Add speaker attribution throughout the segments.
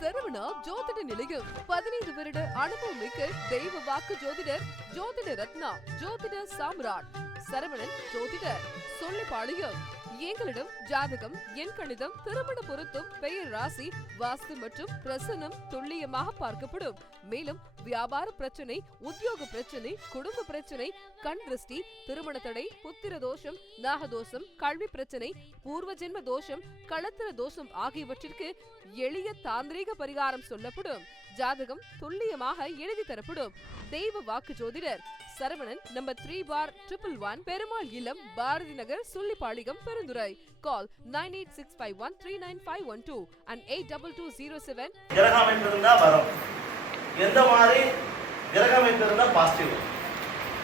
Speaker 1: சரவணா ஜோதிட நிலையம். பதினைந்து வருட அனுபவம் மிக்க தெய்வ வாக்கு ஜோதிடர் ஜோதிட ரத்னா ஜோதிட சாம்ராட். சரவணன் ஜோதிடர். சொல்லிப்பாளையம் எங்களிடம் ஜாதகம் எண் கணிதம் திருமண பொருத்தம் பெயர் ராசி வாஸ்து மற்றும் பிரசனம் துல்லியமாக பார்க்கப்படும். மேலும் வியாபார பிரச்சனை உத்தியோக பிரச்சனை குடும்ப பிரச்சனை கண் திருஷ்டி திருமண தடை புத்திர தோஷம் நாகதோஷம் கல்வி பிரச்சனை பூர்வ ஜென்ம தோஷம் களத்திர தோஷம் ஆகியவற்றிற்கு எளிய தாந்திரீக பரிகாரம் சொல்லப்படும். ஜாதகம் துல்லியமாக எழுதி தரப்படும். தெய்வ வாக்கு ஜோதிடர் Saravanan number three four triple one Perumal இல்லம் Bharathi Nagar Sullipalayam Perundurai. Call nine eight six five one three nine five one two and eight double two zero seven
Speaker 2: கிரக அமைப்பு இருந்தால் வரும். எந்த மாதிரி கிரக அமைப்பு இருந்தால் பாசிட்டிவ்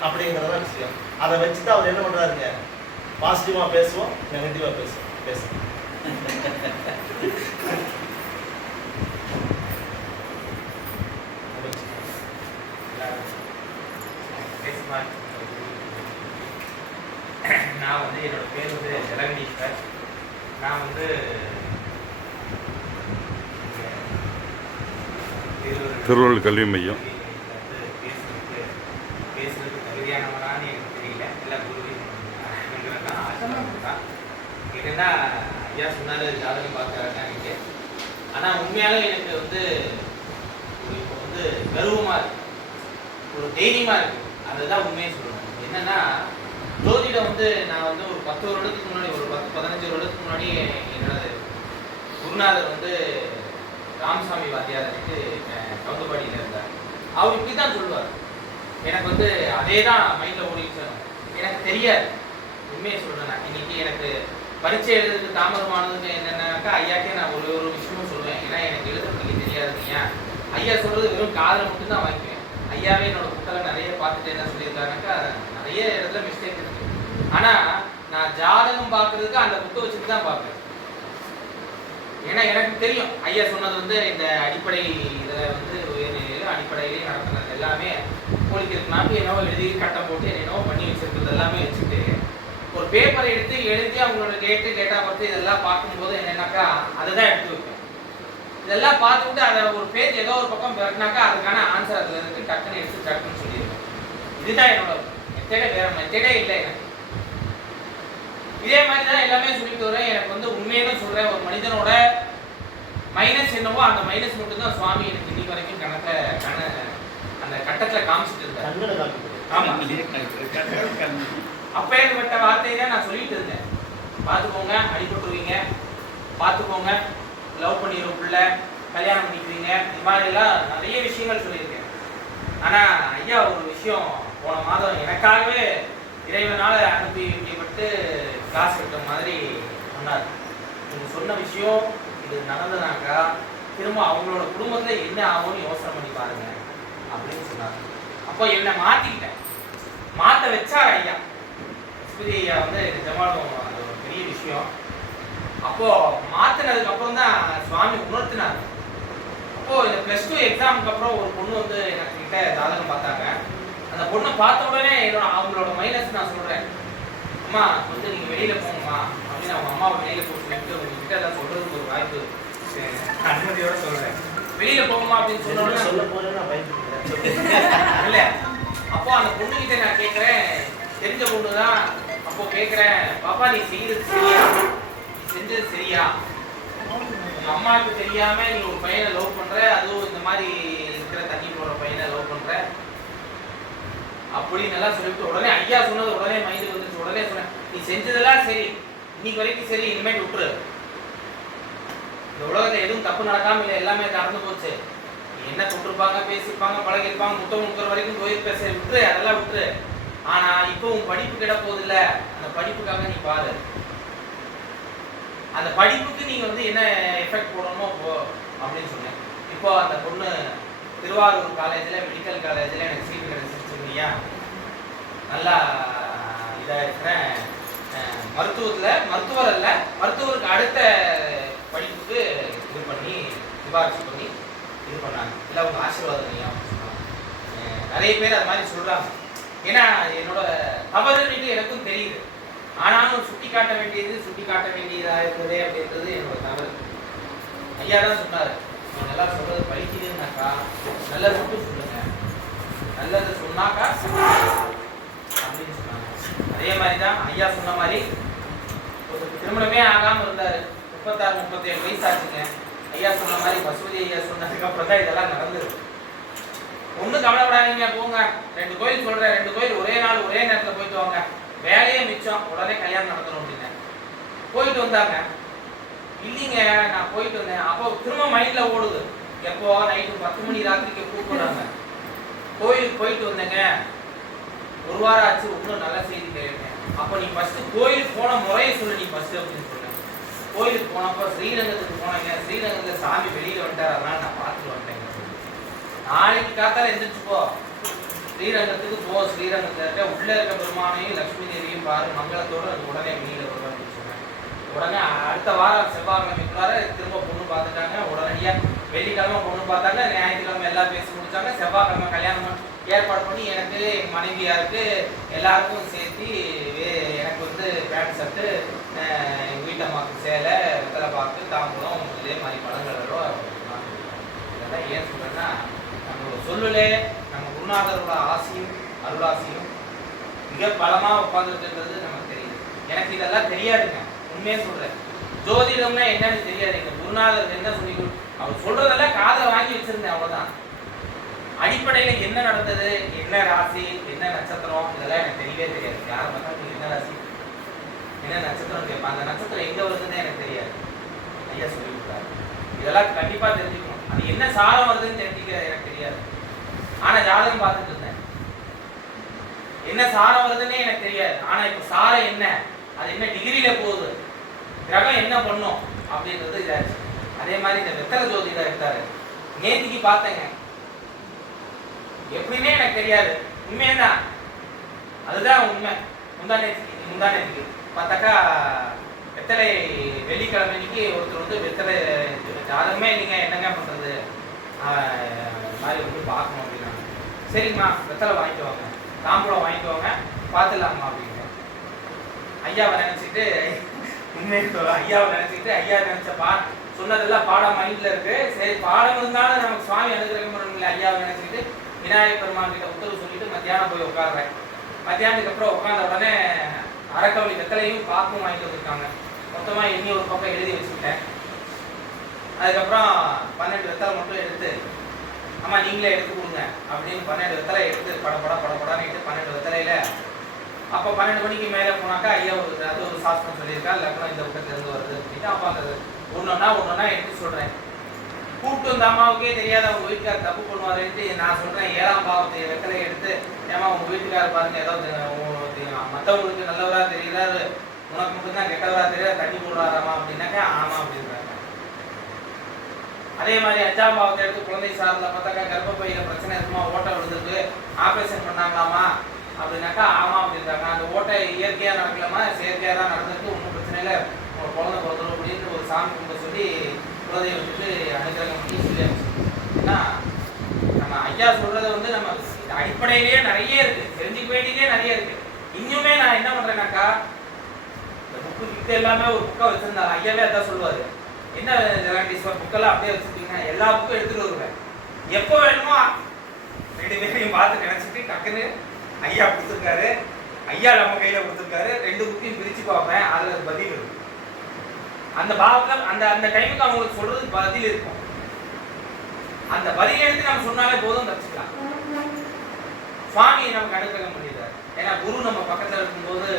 Speaker 2: அப்படிங்கிறத விஷயம். அதை வச்சு தான் அவர் என்ன பண்ணுறாருங்க பாசிட்டிவாக பேசுவோம் நெகட்டிவாக பேசுவோம். பேசுவோம்.
Speaker 3: நான் வந்து என்னோட பேர் வந்து ஜெகதீஸ்வர். நான் வந்து திருவள்ளூர்
Speaker 4: கல்வி மையம்.
Speaker 3: பேசுறதுக்கு தகுதியானவனான்னு எனக்கு தெரியல. அனுகிரகம், ஆசீர்வாதம் தான் கேட்டீங்கன்னா ஐயா சொன்னாரு ஜாதகம் பார்க்கறாங்க நீங்க ஆனா உண்மையாலும் எனக்கு வந்து இப்போ வந்து கர்வமா இருக்கு. ஒரு தைரியமா இருக்கு. அதுதான் உண்மையை சொல்லணும் என்னன்னா ஜோதிடம் வந்து நான் வந்து ஒரு பத்து வருடத்துக்கு முன்னாடி ஒரு பத்து பதினஞ்சு வருடத்துக்கு முன்னாடி என்னோட குருநாதர் வந்து ராமசாமி வாத்தியாருக்கு கவுந்தபாடியில் இருந்தார். அவர் இப்படி தான் சொல்லுவார். எனக்கு வந்து அதே தான் மைண்டில் ஓடிச்சு எனக்கு தெரியாது. உண்மையை சொல்றேன் நான். இன்னைக்கு எனக்கு பரீட்சை எழுதுறதுக்கு தாமதமானதுக்கு என்னென்னாக்கா ஐயாக்கே நான் ஒரு ஒரு விஷயமும் சொல்லுவேன். ஏன்னா எனக்கு எழுத படிக்க தெரியாதுங்க ஏன் ஐயா சொல்கிறது வெறும் காதில் மட்டும் தான் வாங்கிக்குவேன் ஐயாவே என்னோட புத்தகம் நிறைய பார்த்துட்டு என்ன சொல்லியிருக்காருனாக்கா நிறைய இடத்துல மிஸ்டேக் இருக்கு. ஆனா நான் ஜாதகம் பார்க்கறதுக்கு அந்த புத்தகம் வச்சுட்டு தான் பார்ப்பேன். ஏன்னா எனக்கு தெரியும். ஐயா சொன்னது வந்து இந்த அடிப்படை இதில் வந்து உயர்நிலையில அடிப்படையிலையும் நடத்துனது எல்லாமே போலிக்கிறதுனாக்கு என்னவோ எழுதி கட்டம் போட்டு என்னவோ பண்ணி வச்சிருக்கிறது எல்லாமே வச்சுட்டு ஒரு பேப்பரை எடுத்து எழுதி அவங்களோட டேட்டு டேட்டா பார்த்து இதெல்லாம் பார்க்கும்போது என்னன்னாக்கா அதை தான் எடுத்து வைப்பேன். இதெல்லாம் பார்த்துட்டு அதை ஒரு பேஜ் ஏதோ ஒரு பக்கம் பிறக்குனாக்கா அதுக்கான ஆன்சர் அதில் இருக்கு. டக்குன்னு எடுத்து டக்குன்னு சொல்லிடுவேன். இதுதான் என்னோட மெத்தடே வேற மெத்தடே இல்லை எனக்கு. இதே மாதிரி தான் எல்லாமே சொல்லிட்டு வரேன் எனக்கு வந்து உண்மையில சொல்றேன். ஒரு மனிதனோட மைனஸ் என்னவோ அந்த மைனஸ் மட்டும் தான் சுவாமி எனக்கு இன்னைக்கு வரைக்கும் கணக்க கண அந்த கட்டத்துல காமிச்சிட்டு இருந்தார்
Speaker 2: கண்களை காமிக்கிறது.
Speaker 3: ஆமா. அப்பேற்பட்ட வார்த்தையை தான் நான் சொல்லிட்டு இருந்தேன். பார்த்துக்கோங்க அடிபட்டுருவீங்க. பார்த்துக்கோங்க. லவ் பண்ணிடும் பிள்ளை கல்யாணம் பண்ணிக்குவீங்க இது மாதிரிலாம் நிறைய விஷயங்கள் சொல்லியிருக்கேன். ஆனால் ஐயா ஒரு விஷயம் போன மாதம் எனக்காகவே இறைவனால் அனுப்பி வைக்கப்பட்டு காசு கட்ட மாதிரி சொன்னார். நீங்கள் சொன்ன விஷயம் இது நடந்தனாக்கா திரும்ப அவங்களோட குடும்பத்தில் என்ன ஆகும்னு யோசனை பண்ணி பாருங்க அப்படின்னு சொன்னார். அப்போ என்னை மாற்றிக்கிட்டேன் மாற்ற வச்சார் ஐயா. ஸ்மிருதி ஐயா வந்து நிஜமாலும் அது ஒரு பெரிய விஷயம். அப்போ மாத்தினதுக்கு அப்புறம் தான் சுவாமி உணர்த்தினார். அப்போ இந்த பிளஸ் டூ எக்ஸாமுக்கு அப்புறம் ஒரு பொண்ணு வந்து எனக்கு கிட்ட ஜாதகம் பார்த்தாங்க. அந்த பொண்ணை பார்த்த உடனே என்னோட அவங்களோட மைனஸ் நான் சொல்றேன். அம்மா வந்து நீங்க வெளியில போங்கம்மா. அப்படின்னு அவங்க அம்மாவை வெளியில போட்டு உங்ககிட்ட எல்லாம் சொல்றதுக்கு ஒரு வாய்ப்பு அனுமதியோட சொல்றேன். வெளியில போங்கம்மா அப்படின்னு சொன்ன
Speaker 2: சொல்ல போறேன்னு நான் பயந்துக்கிறேன்.
Speaker 3: இல்ல. அப்போ அந்த பொண்ணு கிட்ட நான் கேக்குறேன். தெரிஞ்ச பொண்ணு தான். அப்போ கேக்குறேன் பாப்பா நீ செய்யறது சரியா? செஞ்சது சரியா? உங்க அம்மாவுக்கு தெரியாம நீ ஒரு பையனை லவ் பண்ற அதுவும் இந்த மாதிரி இருக்கிற தண்ணி போடுற பையனை லவ் பண்ற. அப்படின்னு எல்லாம் சொல்லிட்டு உடனே ஐயா சொன்னது உடனே மைண்டுக்கு வந்துச்சு உடனே சொன்னேன் நீ செஞ்சதெல்லாம் சரி. இன்னைக்கு வரைக்கும் சரி இனிமேல் விட்டுரு. இந்த உலகத்துல எதுவும் தப்பு நடக்காம இல்லை எல்லாமே நடந்து போச்சு. என்ன தொட்டிருப்பாங்க பேசியிருப்பாங்க பழகிருப்பாங்க முத்தம் முத்துற வரைக்கும் போயிருப்ப பேச விட்டுரு அதெல்லாம் விட்டுரு. ஆனா இப்போ உன் படிப்பு கிட போதில்ல அந்த படிப்புக்காக நீ பாரு. அந்த படிப்புக்கு நீங்க வந்து என்ன எஃபெக்ட் போடணுமோ போ அப்படின்னு சொன்னேன். இப்போ அந்த பொண்ணு திருவாரூர் காலேஜில் மெடிக்கல் காலேஜில் எனக்கு சீட்டு கிடைச்சிருச்சுங்கய்யா. நல்லா இதாக இருக்கிறேன். மருத்துவத்தில் மருத்துவர் அல்ல மருத்துவருக்கு அடுத்த படிப்புக்கு இது பண்ணி சிபாரிசு பண்ணி இது பண்ணாங்க. இல்லை உங்கள் ஆசீர்வாதம் ஐயா. அப்படின்னு நிறைய பேர் அது மாதிரி சொல்கிறாங்க ஏன்னா என்னோட தவறுன்னுட்டு எனக்கும் தெரியுது. ஆனாலும் சுட்டி காட்ட வேண்டியது சுட்டி காட்ட வேண்டியதா இருந்ததே அப்படின்றது என்னோட தவறு. ஐயா தான் சொன்னாரு நல்லா சொல்றது பழிக்குதுன்னாக்கா நல்லது மட்டும் சொல்லுங்க. நல்லது சொன்னாக்கா அப்படின்னு சொன்னாங்க. அதே மாதிரி தான் ஐயா சொன்ன மாதிரி ஒருத்தருக்கு திருமணமே ஆகாம இருந்தாரு. முப்பத்தாறு முப்பத்தேழு வயசு ஆச்சுங்க ஐயா சொன்ன மாதிரி பசுபதி ஐயா சொன்னதுக்கு அப்புறம் தான் இதெல்லாம் நடந்துருக்கு ஒன்றும் கவலைப்படாதீங்க போங்க. ரெண்டு கோயில் சொல்கிறேன் ரெண்டு கோயில் ஒரே நாள் ஒரே நேரத்தில் போயிட்டு வாங்க. வேலையே மிச்சம் உடனே கல்யாணம் நடத்தணும் அப்படின்னு போயிட்டு வந்தாங்க. இல்லைங்க நான் போயிட்டு வந்தேன். அப்போ திரும்ப மைண்ட்ல ஓடுது. எப்போ? நைட்டு பத்து மணி ராத்திரிக்கு கூப்பிடுறாங்க. கோயிலுக்கு போயிட்டு வந்தேங்க. ஒரு வாரம் ஆச்சு இன்னும் நல்ல செய்தி கேட்டேன். அப்போ நீ ஃபர்ஸ்ட் கோயிலுக்கு போன முறையை சொல்லு நீ ஃபர்ஸ்ட் அப்படின்னு சொன்னேன். கோயிலுக்கு போனப்போ ஸ்ரீரங்கத்துக்கு போனேங்க. ஸ்ரீரங்கத்துல சாமி வெளியில வந்துட்டார் அதனால நான் பார்த்துட்டு வந்தேங்க நாளைக்கு காத்தால எந்திரிச்சுப்போ ஸ்ரீரங்கத்துக்கு போ இருக்க உள்ள இருக்க பெருமானையும் லக்ஷ்மி தேவியும் பாரு மங்களத்தோட அது உடனே வெளியில வரும் சொன்னேன் உடனே அடுத்த வாரம் செவ்வாய்க்கிழமைக்குள்ளார திரும்ப பொண்ணு பார்த்துட்டாங்க. உடனடியாக வெள்ளிக்கிழமை பொண்ணு பார்த்தாங்க ஞாயிற்றுக்கிழமை எல்லாம் பேசி முடிச்சாங்க. செவ்வாய்க்கிழமை கல்யாணம் ஏற்பாடு பண்ணி எனக்கு எங்க மனைவியாருக்கு எல்லாருக்கும் சேர்த்து எனக்கு வந்து பேண்ட் ஷர்ட்டு எங்கள் வீட்டம்மாவுக்கு சேலை வெத்தலை பாக்கு தாம்பூலம் இதே மாதிரி பழங்கள் இதெல்லாம் ஏன் சொல்றேன்னா நம்மளோட சொல்லுலே நம்ம குருநாதரோட ஆசையும் அருளாசியும் மிக பலமாக உட்காந்துருக்குன்றது நமக்கு தெரியுது. எனக்கு இதெல்லாம் தெரியாதுங்க. உண்மையே சொல்கிறேன் ஜோதிடம்னா என்னன்னு தெரியாதுங்க. குருநாதர் என்ன சொல்லி அவர் சொல்றதெல்லாம் காதை வாங்கி வச்சிருந்தேன் அவ்வளோதான் அடிப்படையில என்ன நடந்தது? என்ன ராசி? என்ன நட்சத்திரம்? இதெல்லாம் எனக்கு தெரியவே தெரியாது. யாரை பார்த்தா என்ன ராசி? என்ன நட்சத்திரம் கேட்பாங்க அந்த நட்சத்திரம் எங்கே வருதுன்னு எனக்கு தெரியாது. ஐயா சொல்லி கொடுத்தாரு. இதெல்லாம் கண்டிப்பாக தெரிஞ்சுக்கணும். அது என்ன சாரம் வருதுன்னு தெரிஞ்சுக்க எனக்கு தெரியாது. ஆனா ஜாதகம் பார்த்துட்டு இருந்தேன். என்ன சாரம் வருதுன்னே எனக்கு தெரியாது. ஆனா இப்ப சாரம் என்ன? அது என்ன டிகிரியில போகுது? கிரகம் என்ன பண்ணும்? அப்படின்றது இதாச்சு அதே மாதிரி இந்த வெத்தலை ஜோதிடர் இருந்தாரு நேத்திக்கு பார்த்தேங்க. எப்படின்னே எனக்கு தெரியாது. உண்மையேதான் அதுதான் உண்மை. முந்தா நேத்திக்கு முந்தா நேத்திக்கு. பார்த்தாக்கா வெத்தலை வெள்ளிக்கிழமை அன்னைக்கு ஒருத்தர் வந்து வெத்தலை ஜாதகமே நீங்க என்னங்க பண்றது? ஆஹ் மாதிரி வந்து பார்க்கணும் சரிங்கம்மா வெத்தலை வாங்கிட்டு வாங்க. தாம்பூலம் வாங்கிட்டு வாங்க. பார்த்துடலாம்மா அப்படின்னு. ஐயாவை நினச்சிட்டு உண்மையை சொல்ல ஐயாவை நினச்சிக்கிட்டு ஐயா நினச்ச பா சொன்னதெல்லாம் பாடம் மைண்டில் இருக்கு. சரி பாடம் இருந்தாலும் நமக்கு சுவாமி அனுகிரகம் இல்லை ஐயாவை நினச்சிக்கிட்டு விநாயகர் பெருமான் கிட்ட உத்தரவு சொல்லிட்டு மத்தியானம் போய் உட்காடுறேன் மத்தியானத்துக்கு அப்புறம் உட்காந்த உடனே அரைக்கவளி வெத்தலையும் பாக்கும் வாங்கிட்டு வந்திருக்காங்க. மொத்தமாக எண்ணி ஒரு பக்கம் எழுதி வச்சுக்கிட்டேன். அதுக்கப்புறம் பன்னெண்டு வெத்தலை மட்டும் எடுத்து அம்மா நீங்களே எடுத்து கொடுங்க. அப்படின்னு பன்னெண்டு வெத்தலை எடுத்து படப்பட படப்படான்னு பன்னெண்டு வெத்தலையில அப்போ பன்னெண்டு மணிக்கு மேலே போனாக்கா ஐயா ஒரு அது ஒரு சாஸ்திரம் சொல்லியிருக்கா லக்னம் இந்த பக்கத்துல இருந்து வருது அப்படின்ட்டு அப்போ அந்த ஒன்னொன்னா ஒன்னொன்னா எடுத்து சொல்றேன். கூப்பிட்டு வந்த அம்மாவுக்கே தெரியாத அவங்க வீட்டுக்காரர் தப்பு பண்ணுவாருன்ட்டு நான் சொல்றேன். ஏழாம் பாவத்தை வெத்தலை எடுத்து ஏமா உங்க வீட்டுக்காரர் பாருங்க ஏதாவது மற்றவங்களுக்கு நல்லவரா தெரியுறாரு. உனக்கு மட்டும்தான் கெட்டவரா தெரியாது தண்ணி போடுறாராமா அப்படின்னாக்கா ஆமா அப்படின்றாரு. அதே மாதிரி அஞ்சாம் பாவத்தை எடுத்து குழந்தை சார்ந்த பார்த்தாக்கா கர்ப்பப்பையில பிரச்சனை இருக்குமா? ஓட்டை விழுந்திருக்கு. ஆப்ரேஷன் பண்ணாங்களாமா? அப்படின்னாக்கா ஆமா அப்படின்றாங்க. அந்த ஓட்டை இயற்கையா நடக்கலாமா செயற்கையா தான் நடந்திருக்கு. ஒன்றும் பிரச்சனை இல்லை. ஒரு குழந்தை பிறந்தோம் அப்படின்னு ஒரு சாமி கும்பிட சொல்லி குழந்தைய வந்துட்டு அனுகிரகம் பண்ணி சொல்லி ஏன்னா நம்ம ஐயா சொல்றது வந்து நம்ம அடிப்படையிலேயே நிறைய இருக்கு. தெரிஞ்சுக்க வேண்டியதே நிறைய இருக்கு. இன்னுமே நான் என்ன பண்றேன்னாக்கா இந்த புக்கு கிட்ட எல்லாமே ஒரு புக்கை வச்சிருந்தாங்க ஐயாவே அதான் சொல்லுவாரு. என்ன ஜெகடீஸ்வர் புக்கெல்லாம் அப்படியே வச்சுருக்கீங்கன்னா எல்லா புக்கும் எடுத்துட்டு வருவேன். எப்போ வேணுமோ ரெண்டு பேரையும் பார்த்து நினைச்சிட்டு டக்குன்னு ஐயா கொடுத்துருக்காரு. ஐயா நம்ம கையில கொடுத்துருக்காரு. ரெண்டு புக்கையும் பிரிச்சு பார்ப்பேன். அதுல பதில் இருக்கும் அந்த பாவத்தில் அந்த அந்த டைமுக்கு அவங்களுக்கு சொல்றது பதில் இருக்கும். அந்த பதில் எடுத்து நம்ம சொன்னாலே போதும் தப்பிச்சுக்கலாம் சுவாமி நமக்கு அனுகிரகம் பண்ணிடுறாரு. ஏன்னா குரு நம்ம பக்கத்துல இருக்கும்போது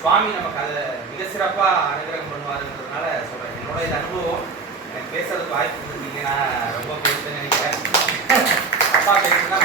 Speaker 3: சுவாமி நமக்கு அதை மிக சிறப்பா அனுகிரகம் பண்ணுவாருன்றதுனால சொல்கிறேன் என்னோட இது அனுபவம் எனக்கு பேசுறதுக்கு வாய்ப்பு கொடுத்தீங்க நான் ரொம்ப பேசுறேன்னு நினைக்கிறேன். அப்பா பேசுனா